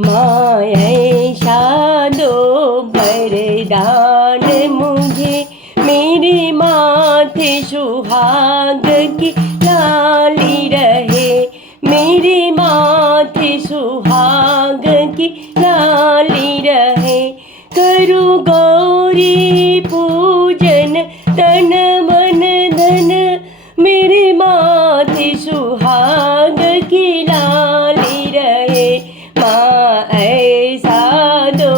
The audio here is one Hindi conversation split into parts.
माँ ऐसा दो वरदान मुझे, मेरे माथे सुहाग की लाली रहे, मेरे माथे सुहाग की लाली रहे। करूँ गौरी पूजन तन मन धन, मेरे माथे सुहाग की लाली रहे। माँ ऐसा दो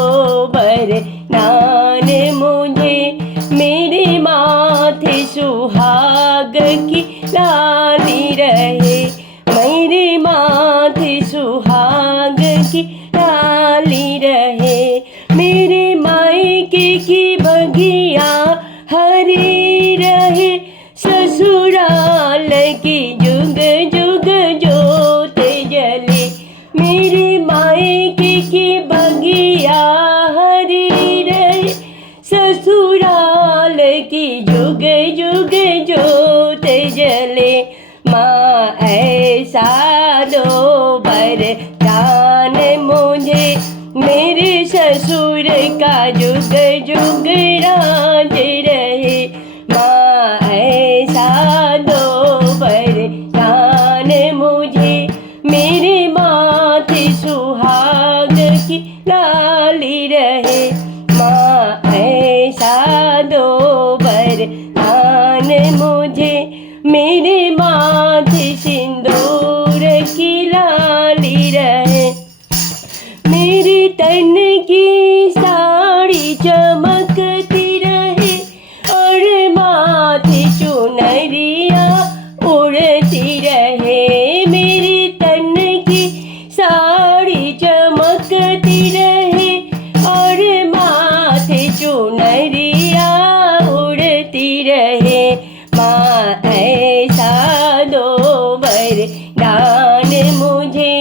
वरदान मुझे, मेरे माथे सुहाग की लाली रहे, मेरे माथे सुहाग की लाली रहे। मेरे मायके की बगिया हरी रहे, ससुराल की जुग जुग जोत जले, मेरे मायके की बगिया हरी रहे, ससुराल की जुग जुग जोत जले। माँ ऐसा दो वरदान मुझे, मेरे ससुर का जुग जुग राज रहे। माँ ऐसा दो वरदान मुझे, मेरे माथे सुहाग की लाली रहे। माँ ऐसा दो वरदान मुझे, मेरे माथे सिंदूर की लाली रहे, मेरे तन की साड़ी चमकती रहे, और माथे चुनरिया उड़ती रहे, मेरे तन की साड़ी चमकती रहे, और माथे चुनरिया उड़ती रहे। माँ ऐसा दो वरदान मुझे,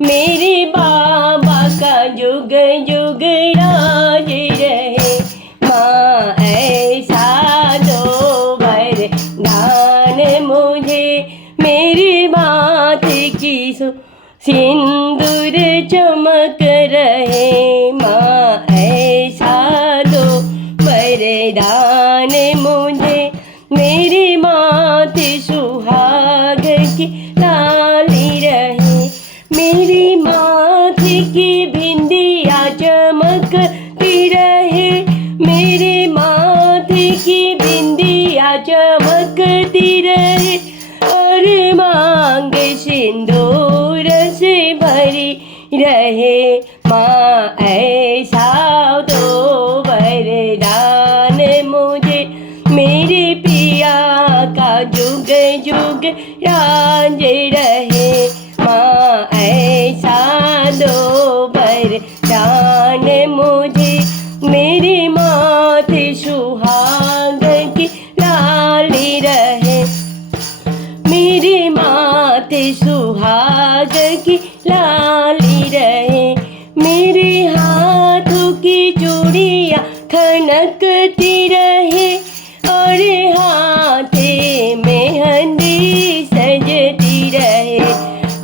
मेरे बाबा का जुग जुग राज रहे। माँ ऐसा दो वरदान मुझे, मेरे माथे की सिंदूर चमक रहे। माँ ऐसा दो वरदान मुझे, मेरे माथे सुहाग की लाली रहे, मेरी माथे की बिंदिया चमकती रहे, मेरे माथे की बिंदिया चमकती रहे, और मांग सिंदूर से भरी रहे। माँ ऐसा दो वरदान मुझे, मेरे पिया का जुग जुग राज रहे। माँ ऐसा दो वरदान मुझे, मेरे माथे सुहाग की लाली रहे, मेरे माथे सुहाग की लाली रहे। मेरे हाथों की चूड़ियाँ खनकती रहे, और हाथे मेहंदी सजती रहे,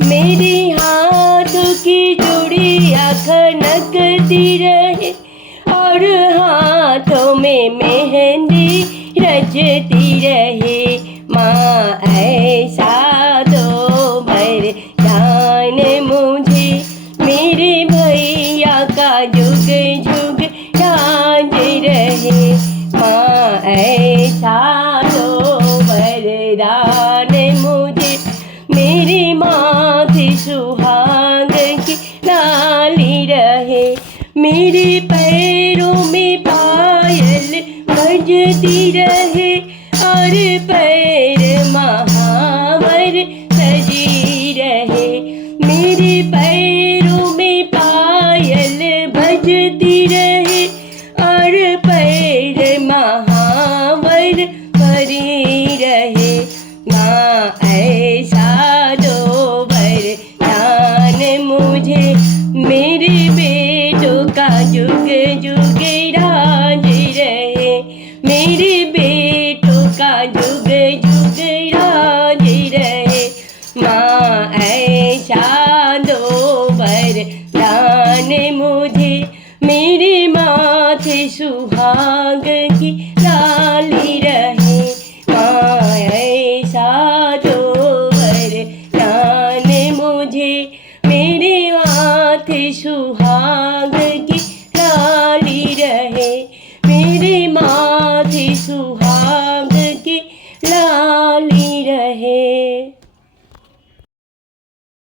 मेरे हाथों की चूड़ियाँ खनकती रहे, और हाथों में मेहंदी रचती रहे। माँ ऐसा दो वरदान मुझे, मेरे भैया का जुग जुग राज रहे। माँ ऐसा दो वरदान मुझे, मेरे माथे सुहाग की लाली रहे, मेरे पैरों में पायल बजती रहे, और पैर महावर सजी रहे, मेरे पैरों में पायल बजती रहे, और पैर महावर भरी रहे। माँ ऐसा दो वरदान मुझे, मेरे बेटों का जुग जुग राज रहे, मेरे बेटों का जुग जुग राज रहे। माँ ऐसा दो वरदान जाने मुझे मेरे माथे सुहाग की लाली रहे। माँ ऐसा तो वरदान मुझे मेरे माथे सुहाग की लाली रहे। मेरे माथे सुहाग